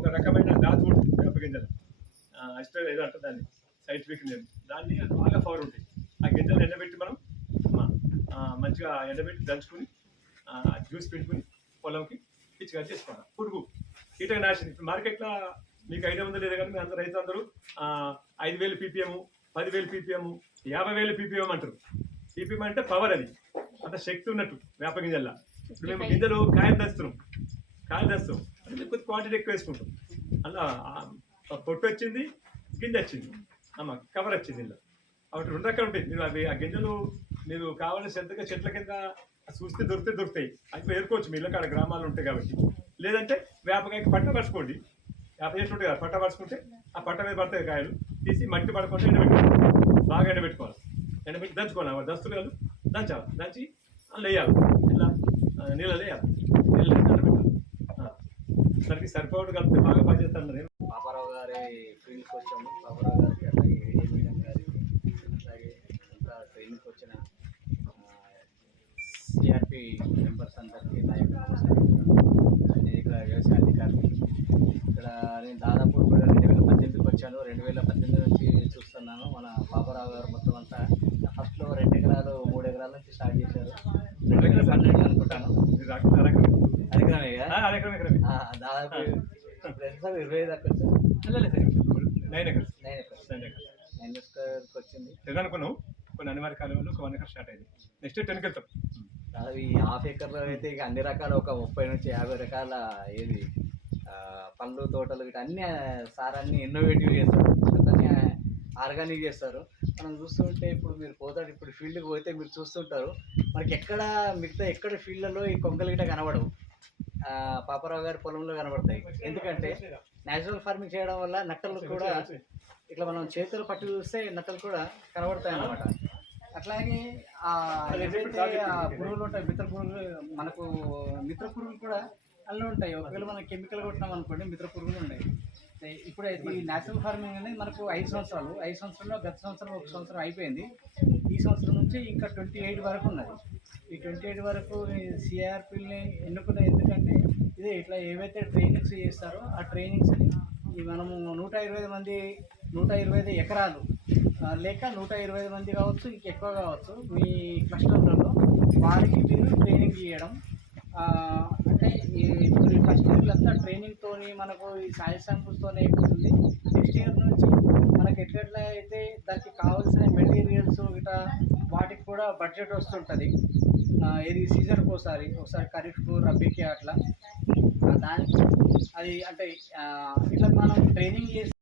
ఒక రకమైన ధాతు ఉంటుంది వేప గింజలు. అసిటేట్ ఏదో అంటారు దాన్ని, సైంటిఫిక్ నేమ్. దాన్ని బాగా పవర్ ఉంటాయి. ఆ గింజలు ఎండబెట్టి మనం మంచిగా ఎండబెట్టి దంచుకొని జ్యూస్ పెట్టుకుని పొలంకి పిచ్చిగా చేసుకోవాలి. పురుగు కీటకనాశిని ఇప్పుడు మార్కెట్లో మీకు ఐడియా ఉందో లేదో కానీ అందరూ రైతులందరూ 5,000 పీపీఎం, 10,000 పీపీఎం, 50,000 పీపీఎం అంటారు. పీపీఎం అంటే పవర్, అది అంత శక్తి ఉన్నట్టు వేప గింజల్లో. ఇప్పుడు మేము గింజలు కాయలు దంచుతాం అంటే కొద్ది క్వాంటిటీ ఎక్కువ వేసుకుంటాం. అలా పొట్టు వచ్చింది, గింజ వచ్చింది, కవర్ వచ్చింది. ఇలా అవి 2 రకాలు ఉంటాయి. మీరు అవి ఆ గింజలు మీరు కావాలని శ్రద్ధగా చెట్ల కింద చూస్తే దొరుకుతాయి. అవి ఏరుకోవచ్చు. మీ ఇళ్ళ కాడ గ్రామాలు ఉంటాయి కాబట్టి. లేదంటే వేపకాయకి పట్ట పరుచుకోండి. వేప చెట్లు ఉంటాయి కదా, పట్ట పరుచుకుంటే ఆ పట్ట మీద పడతాయి కాయలు. తీసి మట్టి పడకుండా ఎండబెట్టుకోవాలి. బాగా ఎండబెట్టుకోవాలి. ఎండబెట్టి దంచుకోవాలి. దస్తులు దంచాలి. దంచి అందులో వేయాలి. ఇలా నీళ్ళు వేయాలి. నీళ్ళు ఎండబెట్టాలి. దానికి సరిపోవడం కలిపితే బాగా పనిచేస్తాను. పాపారావు గారి ఫీల్డ్కి వచ్చాము. పాపారావు గారికి అలాగే ఏడి మేడం గారికి అలాగే ఇంకా ట్రైనింగ్కి వచ్చిన సిఆర్పి మెంబర్స్ అందరికీ నా యొక్క నమస్కారం. నేను ఇక్కడ వ్యవసాయ అధికారిని. ఇక్కడ నేను దాదాపు ఇప్పుడు 2018కి వచ్చాను. 2018 నుంచి చూస్తున్నాను. మన పాపారావు గారు మొత్తం అంతా ఫస్ట్లో 2 ఎకరాలు 3 ఎకరాల నుంచి స్టార్ట్ చేశారు. 2012 అనుకుంటాను. దాదాపు 25 దాకా వచ్చారు. 9 ఎకర్స్ వచ్చింది. 10 అనుకున్నాం. కొన్ని అనివార్య కాలంలో ఒక 1 ఎకర్ స్టార్ట్ అయింది. నెక్స్ట్ 10కి వెళ్తాం. ఈ హాఫ్ ఎకర్లో అయితే ఇక అన్ని రకాల ఒక 30 నుంచి 50 రకాల ఏది పండ్లు తోటలు ఇట్లా అన్ని సార్ అన్ని ఇన్నోవేటివ్ చేస్తారు. అన్నీ ఆర్గానిక్ చేస్తారు. మనం చూస్తుంటే ఇప్పుడు మీరు పోతాడు, ఇప్పుడు ఫీల్డ్కి పోతే మీరు చూస్తుంటారు, మనకి ఎక్కడ ఫీల్డ్లలో ఈ కొంగలు గిట్ట కనబడవు. పాపారావు గారి పొలంలో కనబడతాయి. ఎందుకంటే న్యాచురల్ ఫార్మింగ్ చేయడం వల్ల నట్టలు కూడా ఇట్లా మనం చేతులు పట్టి చూస్తే నట్టలు కూడా కనబడతాయి అన్నమాట. అట్లాగే పురుగులు ఉంటాయి, మిత్ర పురుగులు. మనకు మిత్ర పురుగులు కూడా అందులో ఉంటాయి. ఒకవేళ మనం కెమికల్ కొట్టినాం అనుకోండి, మిత్ర పురుగులు ఉన్నాయి. ఇప్పుడు ఈ న్యాచురల్ ఫార్మింగ్ అనేది మనకు 5 సంవత్సరాలు. 5 సంవత్సరంలో గత సంవత్సరం 1 సంవత్సరం అయిపోయింది. ఈ సంవత్సరం నుంచి ఇంకా 28 వరకు ఉన్నది. ఈ 28 వరకు సిఆర్పిల్ని ఎన్నుకున్నది ఎందుకంటే ఇదే ఇట్లా ఏవైతే ట్రైనింగ్స్ చేస్తారో ఆ ట్రైనింగ్స్ని మనము 125 ఎకరాలు లేక 120 మంది కావచ్చు, ఇంకెక్కువ కావచ్చు, మీ క్లస్టర్లలో వారికి మీరు ట్రైనింగ్ ఇవ్వడం. అంటే ఇప్పుడు ఈ ఫస్ట్ ఇయర్లంతా ట్రైనింగ్తో మనకు ఈ సాయిల్ శాంపుల్స్తో అయిపోతుంది. నెక్స్ట్ ఇయర్ నుంచి మనకి ఎట్లా అయితే దానికి కావాల్సిన మెటీరియల్స్ ఇట్లా వాటికి కూడా బడ్జెట్ వస్తుంటుంది. ఇది సీజన్కి ఒకసారి ఖరీఫ్కు రబీకి అట్లా దానికి అది అంటే ఇట్లా మనం ట్రైనింగ్ చేసి